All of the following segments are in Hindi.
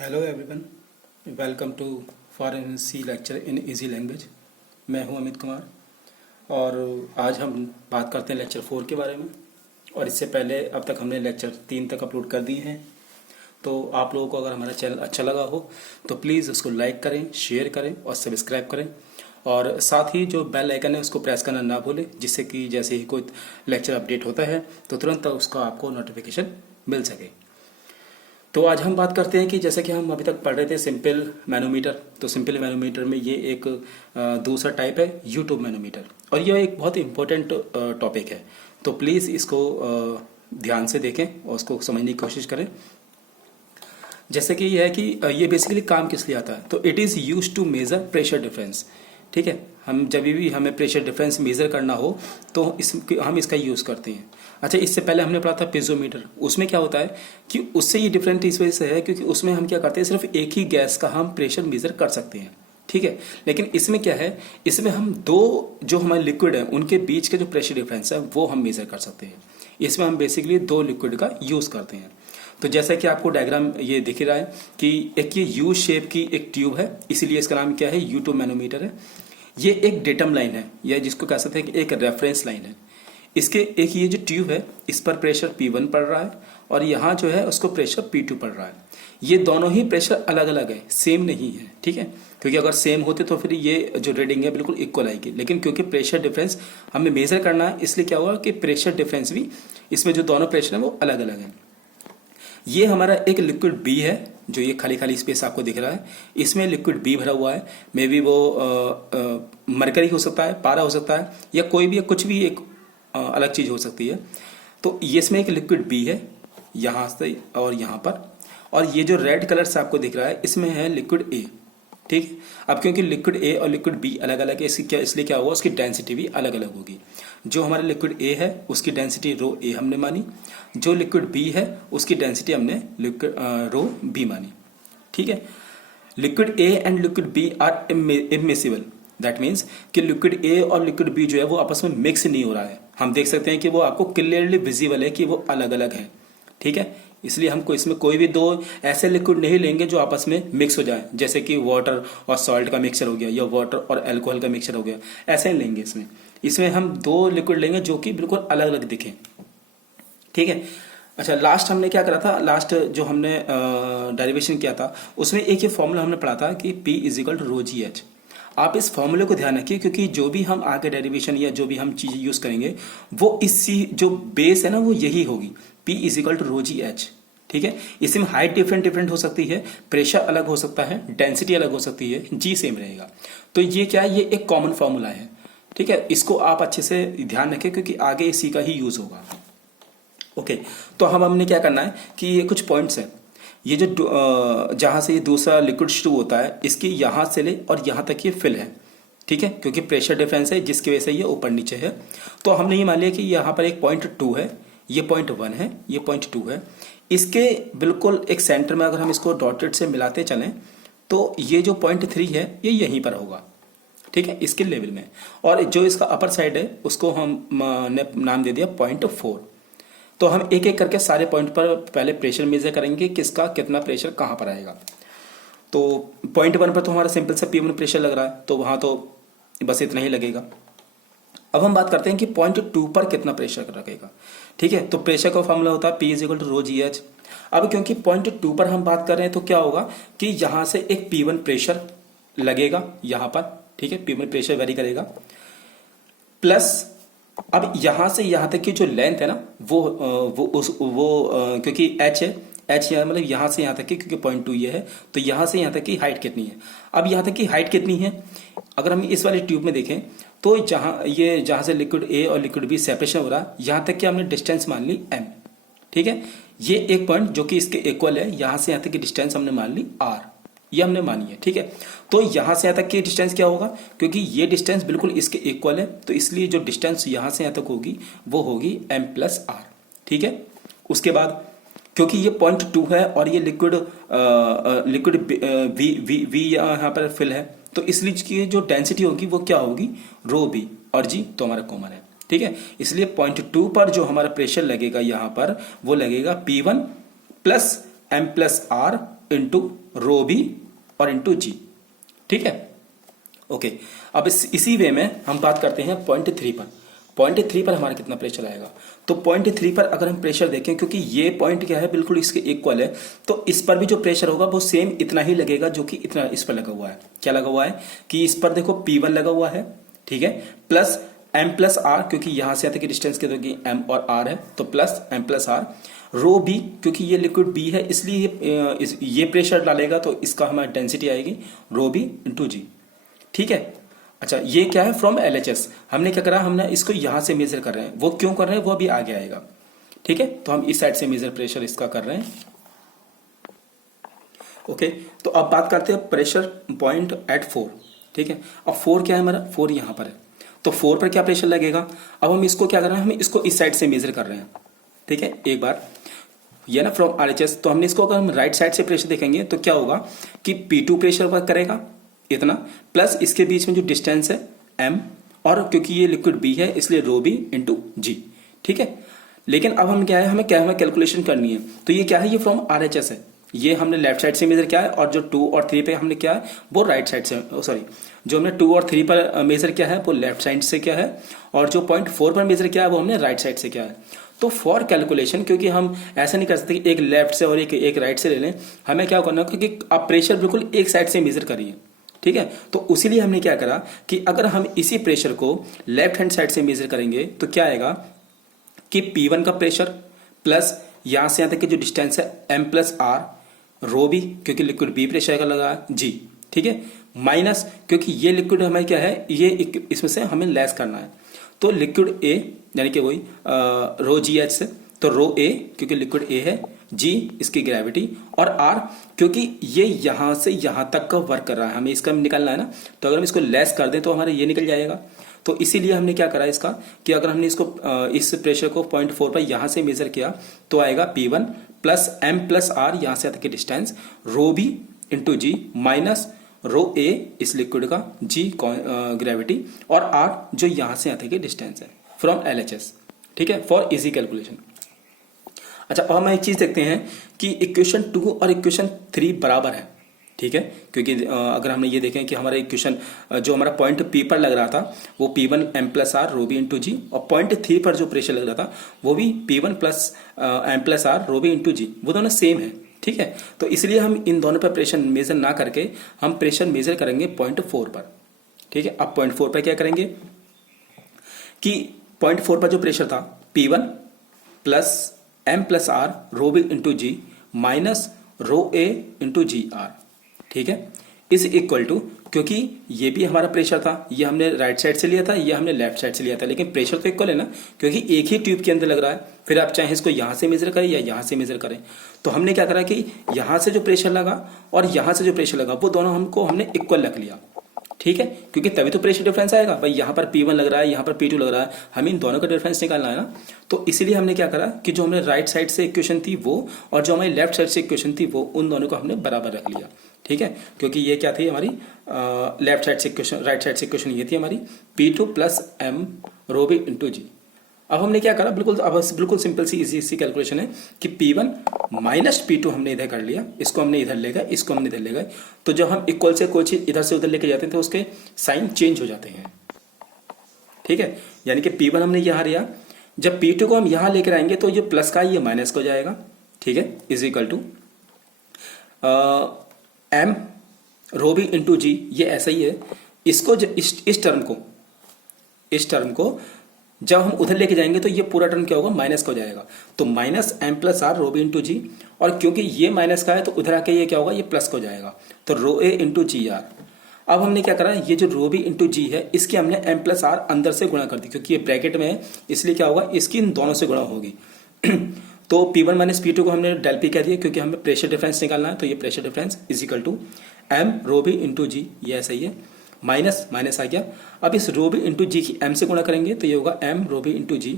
Hello everyone, welcome to foreign sea lecture in easy language. मैं हूं अमित कुमार और आज हम बात करते हैं लेक्चर 4 के बारे में। और इससे पहले अब तक हमने लेक्चर 3 तक अपलोड कर दिए हैं। तो आप लोगों को अगर हमारा चैनल अच्छा लगा हो तो प्लीज़ उसको लाइक करें, शेयर करें और सब्सक्राइब करें। और साथ ही जो बेल आइकन है उसको प्रेस करना ना भूलें, जिससे कि जैसे ही कोई लेक्चर अपडेट होता है तो तुरंत उसका आपको नोटिफिकेशन मिल सके। तो आज हम बात करते हैं कि जैसे कि हम अभी तक पढ़ रहे थे सिंपल मैनोमीटर। तो सिंपल मैनोमीटर में ये एक दूसरा टाइप है यूट्यूब मैनोमीटर, और यह एक बहुत इंपॉर्टेंट टॉपिक है। तो प्लीज़ इसको ध्यान से देखें और उसको समझने की कोशिश करें। जैसे कि यह है कि ये बेसिकली काम किस लिए आता है, तो it is use to measure pressure difference. ठीक है, हम जब भी हमें प्रेशर डिफरेंस मेजर करना हो तो हम इसका यूज़ करते हैं। अच्छा, इससे पहले हमने पढ़ा था पिज़ोमीटर। उसमें क्या होता है कि उससे ये डिफरेंट इस वजह से है क्योंकि उसमें हम क्या करते हैं, सिर्फ एक ही गैस का हम प्रेशर मेजर कर सकते हैं। ठीक है, लेकिन इसमें क्या है, इसमें हम दो जो हमारे लिक्विड है उनके बीच के जो प्रेशर डिफरेंस है वो हम मेजर कर सकते हैं। इसमें हम बेसिकली दो लिक्विड का यूज़ करते हैं। तो जैसा कि आपको डायग्राम ये दिख रहा है कि एक ये यू शेप की एक ट्यूब है, इसीलिए इसका नाम क्या है, यूट्यूब मैनोमीटर है। ये एक डेटम लाइन है, या जिसको कह सकते हैं कि एक रेफरेंस लाइन है। इसके एक ये जो ट्यूब है इस पर प्रेशर P1 पड़ रहा है और यहाँ जो है उसको प्रेशर P2 पड़ रहा है। ये दोनों ही प्रेशर अलग अलग है, सेम नहीं है। ठीक है, क्योंकि अगर सेम होते तो फिर ये जो रीडिंग है बिल्कुल इक्वल आएगी, लेकिन क्योंकि प्रेशर डिफरेंस हमें मेजर करना है इसलिए क्या हुआ कि प्रेशर डिफरेंस भी इसमें जो दोनों प्रेशर है वो अलग अलग है। ये हमारा एक लिक्विड बी है, जो ये खाली खाली स्पेस आपको दिख रहा है, इसमें लिक्विड बी भरा हुआ है। मे बी वो मरकरी हो सकता है, पारा हो सकता है, या कोई भी कुछ भी एक अलग चीज हो सकती है। तो ये इसमें एक लिक्विड बी है यहाँ से और यहाँ पर, और ये जो रेड कलर से आपको दिख रहा है इसमें है लिक्विड ए। ठीक है, अब क्योंकि लिक्विड ए और लिक्विड बी अलग अलग है इसलिए क्या हुआ, उसकी डेंसिटी भी अलग अलग होगी। जो हमारा लिक्विड ए है उसकी डेंसिटी रो ए हमने मानी, जो लिक्विड बी है उसकी डेंसिटी हमने लिक्विड रो बी मानी। ठीक है, liquid A and liquid B are immiscible. That means कि लिक्विड ए और लिक्विड बी जो है वो आपस में मिक्स नहीं हो रहा है। हम देख सकते हैं कि वो आपको क्लियरली विजिबल है कि वो अलग अलग है। ठीक है, इसलिए हमको इसमें कोई भी दो ऐसे लिक्विड नहीं लेंगे जो आपस में मिक्स हो जाए, जैसे कि वाटर और सॉल्ट का मिक्सचर हो गया या वाटर और अल्कोहल का मिक्सचर हो गया, ऐसे नहीं लेंगे। इसमें हम दो लिक्विड लेंगे जो कि बिल्कुल अलग अलग दिखें। ठीक है, अच्छा, लास्ट हमने क्या करा था, लास्ट जो हमने डेरिवेशन किया था उसमें एक ये फॉर्मूला हमने पढ़ा था कि P is equal to rho g h. आप इस फॉर्मूले को ध्यान रखिए क्योंकि जो भी हम आगे डेरिवेशन या जो भी हम चीज यूज करेंगे वो इसी जो बेस है ना वो यही होगी, P is equal to rho g h. ठीक है, इसमें हाइट डिफरेंट डिफरेंट हो सकती है, प्रेशर अलग हो सकता है, डेंसिटी अलग हो सकती है, जी सेम रहेगा। तो ये क्या है, ये एक कॉमन फॉर्मूला है। ठीक है, इसको आप अच्छे से ध्यान रखें क्योंकि आगे इसी का ही यूज होगा। ओके, तो हमने क्या करना है कि ये कुछ पॉइंट्स हैं, ये जो जहां से ये दूसरा लिक्विड शुरू होता है इसकी यहां से ले और यहां तक ये फिल है। ठीक है, क्योंकि प्रेशर डिफरेंस है जिसकी वजह से ये ऊपर नीचे है। तो हमने ये मान लिया कि यहाँ पर एक पॉइंट 2 है, ये पॉइंट 1 है, ये पॉइंट 2 है। इसके बिल्कुल एक सेंटर में अगर हम इसको डॉटेड से मिलाते चलें तो ये जो पॉइंट 3 है ये यहीं पर होगा। ठीक है, इसके लेवल में। और जो इसका अपर साइड है उसको हम ने नाम दे दिया पॉइंट 4। तो हम एक एक करके सारे पॉइंट पर पहले प्रेशर मेजर करेंगे, किसका कितना प्रेशर कहां पर आएगा। तो पॉइंट 1 पर तो हमारा सिंपल सा P1 प्रेशर लग रहा है, तो वहां तो बस इतना ही लगेगा। अब हम बात करते हैं कि पॉइंट 2 पर कितना प्रेशर लगेगा। ठीक है, तो प्रेशर का फॉर्मूला होता है P is equal to rho g h. अब क्योंकि पॉइंट 2 पर हम बात कर रहे हैं तो क्या होगा कि यहां से एक P1 प्रेशर लगेगा यहां पर। ठीक है, P1 प्रेशर वेरी करेगा, प्लस अब यहां से यहां तक की जो लेंथ है ना क्योंकि h है, h यहाँ मतलब यहां से यहां तक की, क्योंकि पॉइंट 2 ये है तो यहां से यहां तक की हाइट कितनी है। अब यहां तक की हाइट कितनी है, अगर हम इस वाली ट्यूब में देखें तो जहां से लिक्विड ए और लिक्विड बी सेपरेशन हो रहा है यहां तक की हमने डिस्टेंस मान ली m। ठीक है, ये एक पॉइंट जो कि इसके इक्वल है, यहां से यहां तक की डिस्टेंस हमने मान ली r, ये हमने मानी है। ठीक है, तो यहां से यहां तक की डिस्टेंस क्या होगा, क्योंकि ये डिस्टेंस बिल्कुल इसके इक्वल है तो इसलिए जो डिस्टेंस यहां से यहां तक होगी वो होगी m प्लस r। ठीक है, उसके बाद क्योंकि ये पॉइंट 2 है और ये लिक्विड वी यहाँ पर फिल है तो इसलिए की जो डेंसिटी होगी वो क्या होगी, रो बी, और जी तो हमारा कॉमन है। ठीक है, इसलिए पॉइंट 2 पर जो हमारा प्रेशर लगेगा यहाँ पर वो लगेगा P1 plus M plus r into rho b और इंटू जी। ठीक है, ओके। अब इसी वे में हम बात करते हैं पॉइंट 3 पर। पॉइंट 3 पर हमारा कितना प्रेशर आएगा? तो पॉइंट 3 पर अगर हम प्रेशर देखें, क्योंकि ये पॉइंट क्या है, बिल्कुल इसके इक्वल है, तो इस पर भी जो प्रेशर होगा वो सेम इतना ही लगेगा जो कि इतना इस पर लगा हुआ है। क्या लगा हुआ है कि इस पर देखो P1 लगा हुआ है, ठीक है, प्लस एम प्लस आर, क्योंकि यहां से यहाँ तक की डिस्टेंस के कि एम और आर है, तो plus M plus are, rho b, क्योंकि ये लिक्विड बी है इसलिए ये प्रेशर डालेगा तो इसका हमारी डेंसिटी आएगी रो बी इंटू जी। ठीक है, अच्छा ये क्या है, फ्रॉम एलएचएस। हमने क्या करा, हमने इसको यहां से मेजर कर रहे हैं, वो क्यों कर रहे हैं वो अभी आगे आएगा। ठीक है, तो हम इस साइड से मेजर प्रेशर इसका कर रहे हैं। ओके, तो अब बात करते हैं प्रेशर पॉइंट एट 4। ठीक है, अब 4 क्या है हमारा, 4 यहां पर है, तो 4 पर क्या प्रेशर लगेगा। अब हम इसको क्या कर रहे हैं, हम इसको इस साइड से मेजर कर रहे हैं। ठीक है, एक बार ये ना फ्रॉम आरएचएस, तो हमने इसको अगर हम राइट साइड से प्रेशर देखेंगे तो क्या होगा कि P2 प्रेशर वर्क करेगा इतना, प्लस इसके बीच में जो डिस्टेंस है m, और क्योंकि ये लिक्विड B है इसलिए रो बी इंटू जी। ठीक है, लेकिन अब हम क्या है, हमें कैलकुलेशन करनी है, तो ये क्या है, ये फ्रॉम आरएचएस है, ये हमने लेफ्ट साइड से मेजर किया है, और जो 2 और 3 पे हमने क्या है वो राइट साइड से, सॉरी जो हमने 2 और 3 पर मेजर किया है वो लेफ्ट साइड से किया है, और जो पॉइंट 4 पर मेजर किया है वो हमने राइट साइड से किया है। तो फॉर कैलकुलेशन, क्योंकि हम ऐसा नहीं कर सकते कि एक लेफ्ट से और एक राइट से ले लें, हमें क्या करना है, क्योंकि आप प्रेशर बिल्कुल एक साइड से मेजर करिए। ठीक है, तो इसीलिए हमने क्या करा कि अगर हम इसी प्रेशर को लेफ्ट हैंड साइड से मेजर करेंगे तो क्या आएगा कि P1 का प्रेशर प्लस यहां से यहां तक की जो डिस्टेंस है m plus are, rho b क्योंकि लिक्विड बी प्रेशर का लगा जी। ठीक है, माइनस क्योंकि ये लिक्विड हमें क्या है, ये इसमें से हमें लेस करना है, तो लिक्विड ए यानी कि वही रो जी एच से, तो रो ए क्योंकि लिक्विड ए है, जी इसकी ग्रेविटी, और आर क्योंकि ये यहां से यहां तक का वर्क कर रहा है, हमें इसका निकालना है ना, तो अगर हम इसको लेस कर दें तो हमारा ये निकल जाएगा। तो इसीलिए हमने क्या करा इसका कि अगर हमने इसको इस प्रेशर को 0.4 पर यहां से मेजर किया तो आएगा P1 plus M plus are, यहां से तक की डिस्टेंस, रो B into g minus rho ए इस लिक्विड का, जी ग्रेविटी, और आर जो यहां से यहाँ तक की डिस्टेंस है फ्रॉम एलएचएस। ठीक है, फॉर इजी कैलकुलेशन। अच्छा, अब हम एक चीज देखते हैं कि इक्वेशन 2 और इक्वेशन 3 बराबर है। ठीक है, क्योंकि अगर हमने ये देखें कि हमारा इक्वेशन जो हमारा पॉइंट P पर लग रहा था वो P1 M plus are rho B into G, और पॉइंट 3 पर जो प्रेशर लग रहा था वो भी P1 plus M plus are rho B into G, वो दोनों सेम है। ठीक है, तो इसलिए हम इन दोनों पर प्रेशर मेजर ना करके हम प्रेशर मेजर करेंगे पॉइंट 4 पर। ठीक है, अब पॉइंट 4 पर क्या करेंगे कि पॉइंट 4 पर जो प्रेशर था P1 plus M plus are rho B into g minus rho a into g r. ठीक है, इज इक्वल टू, क्योंकि ये भी हमारा प्रेशर था, ये हमने राइट साइड से लिया था, ये हमने लेफ्ट साइड से लिया था, लेकिन प्रेशर तो इक्वल है ना, क्योंकि एक ही ट्यूब के अंदर लग रहा है। फिर आप चाहे इसको यहां से मेजर करें या यहां से मेजर करें, तो हमने क्या करा कि यहां से जो प्रेशर लगा और यहां से जो प्रेशर लगा वो दोनों हमने इक्वल रख लिया। ठीक है, क्योंकि तभी तो प्रेशर डिफरेंस आएगा भाई, यहाँ पर P1 लग रहा है, यहाँ पर P2 लग रहा है, हमें इन दोनों का डिफरेंस निकालना है ना। तो इसीलिए हमने क्या करा कि जो हमने राइट साइड से इक्वेशन थी वो, और जो हमारी लेफ्ट साइड से इक्वेशन थी वो, उन दोनों को हमने बराबर रख लिया। ठीक है, क्योंकि ये क्या थी हमारी लेफ्ट साइड से इक्वेशन, राइट साइड से इक्वेशन ये थी हमारी P2 plus M rho B into जी। अब हमने क्या करा, बिल्कुल सिंपल सी इजी सी कैलकुलेशन है कि P1 माइनस P2 हमने इधर कर लिया, इसको हमने इधर ले गए, इसको हमने इधर ले गए, तो जब हम इक्वल से कोई चीज इधर से उधर लेके जाते हैं तो उसके साइन चेंज हो जाते हैं। ठीक है, यानी कि P1 हमने यहां लिया, जब P2 को हम यहां लेकर आएंगे तो ये प्लस का ये माइनस हो जाएगा। ठीक है, is equal to M rho B into G, ये ऐसा ही है। इसको इस टर्म को जब हम उधर लेके जाएंगे तो ये पूरा टर्म क्या होगा, माइनस का हो जाएगा, तो minus M plus are rho B into G, और क्योंकि ये माइनस का है तो उधर आके ये क्या होगा, ये प्लस का हो जाएगा, तो रो ए इंटू जी आर। अब हमने क्या करा, ये जो रो बी इंटू जी है इसकी हमने एम प्लस आर अंदर से गुणा कर दी, क्योंकि ये ब्रैकेट में है इसलिए क्या होगा, इसकी इन दोनों से गुणा होगी। तो P1 माइनस P2 को हमने डेल पी कह दिया, क्योंकि हमें प्रेशर डिफरेंस निकालना है, तो ये pressure difference is equal to M rho B into G, ये ऐसा ही है, माइनस माइनस आ गया। अब इस रो बी इंटू जी की एम से गुणा करेंगे तो ये होगा एम रो बी इंटू जी,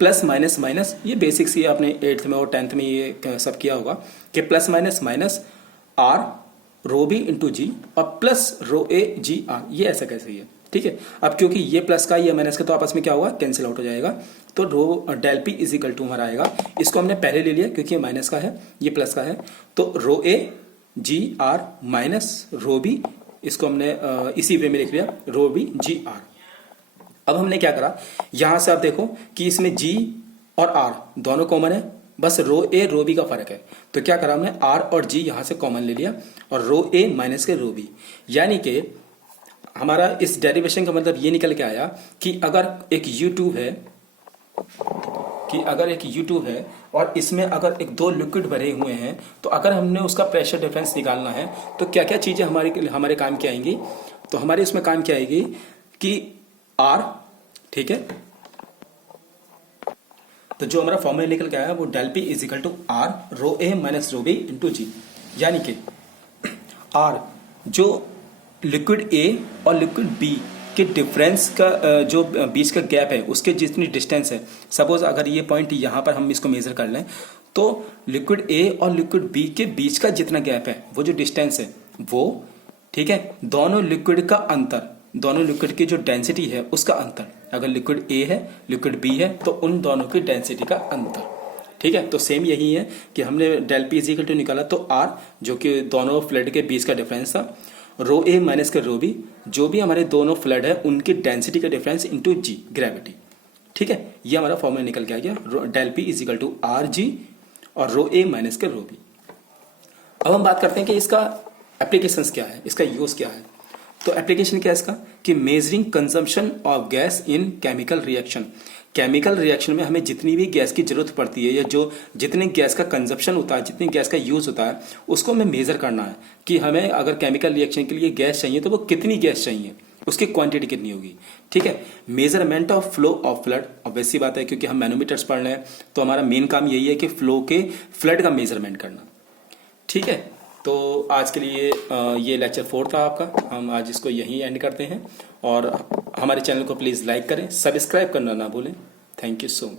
प्लस माइनस माइनस, ये बेसिक्स ये आपने 8th में और 10th में ये सब किया होगा कि plus minus minus R rho B into G और plus row A ji are, ये ऐसा कैसे ही है। ठीक है। अब क्योंकि ये प्लस का ये माइनस का तो आपस में क्या होगा, कैंसिल आउट हो जाएगा। तो rho del P is equal to हमारा आएगा, इसको हमने पहले ले लिया क्योंकि ये माइनस का है, ये प्लस का है, तो रो ए जी आर माइनस रो बी, इसको हमने इसी वे में लिख लिया, रो बी जी आर। अब हमने क्या करा, यहां से आप देखो कि इसमें जी और आर दोनों कॉमन है, बस रो ए रो बी का फर्क है। तो क्या करा हमने, आर और जी यहां से कॉमन ले लिया और रो ए माइनस के रो बी, यानी कि हमारा इस डेरिवेशन का मतलब ये निकल के आया कि अगर एक U2 है, और इसमें अगर एक दो लिक्विड भरे हुए हैं, तो अगर हमने उसका प्रेशर डिफरेंस निकालना है तो क्या क्या चीजें हमारे काम की आएंगी। तो हमारे इसमें काम क्या आएगी कि आर, ठीक है, तो जो हमारा फॉर्मूला निकल के आया वो del P is equal to R rho A minus rho B into G, यानी कि आर जो लिक्विड ए और लिक्विड बी के डिफरेंस का जो बीच का गैप है उसके जितनी डिस्टेंस है, सपोज अगर ये पॉइंट यहाँ पर हम इसको मेजर कर लें, तो लिक्विड ए और लिक्विड बी के बीच का जितना गैप है, वो जो डिस्टेंस है वो, ठीक है, दोनों लिक्विड का अंतर, दोनों लिक्विड की जो डेंसिटी है उसका अंतर, अगर लिक्विड ए है लिक्विड बी है तो उन दोनों की डेंसिटी का अंतर, ठीक है। तो सेम यही है कि हमने del P is equal to निकाला, तो आर जो कि दोनों फ्लड के बीच का डिफरेंस था, रो ए माइनस के रो बी जो भी हमारे दोनों फ्लड है उनकी डेंसिटी का डिफरेंस इनटू जी ग्रेविटी, ठीक है। ये हमारा फॉर्मूला निकल के आ गया, del P is equal to r g और रो ए माइनस के रो बी। अब हम बात करते हैं कि इसका एप्लीकेशंस क्या है, इसका यूज क्या है। तो एप्लीकेशन क्या है इसका कि measuring consumption of gas in chemical reaction. Chemical reaction में हमें जितनी भी गैस की जरूरत पड़ती है या जो जितनी गैस का कंजप्शन होता है, जितनी गैस का यूज होता है, उसको हमें मेजर करना है कि हमें अगर केमिकल रिएक्शन के लिए गैस चाहिए तो वो कितनी गैस चाहिए, उसकी क्वांटिटी कितनी होगी, ठीक है। Measurement of flow of flood, obvious सी बात है क्योंकि हम मैनोमीटर्स पढ़ रहे हैं तो हमारा मेन काम यही है कि फ्लो के फ्लड का मेजरमेंट करना, ठीक है। तो आज के लिए ये लेक्चर 4 था आपका, हम आज इसको यहीं एंड करते हैं और हमारे चैनल को प्लीज़ लाइक करें, सब्सक्राइब करना ना भूलें। Thank you so much.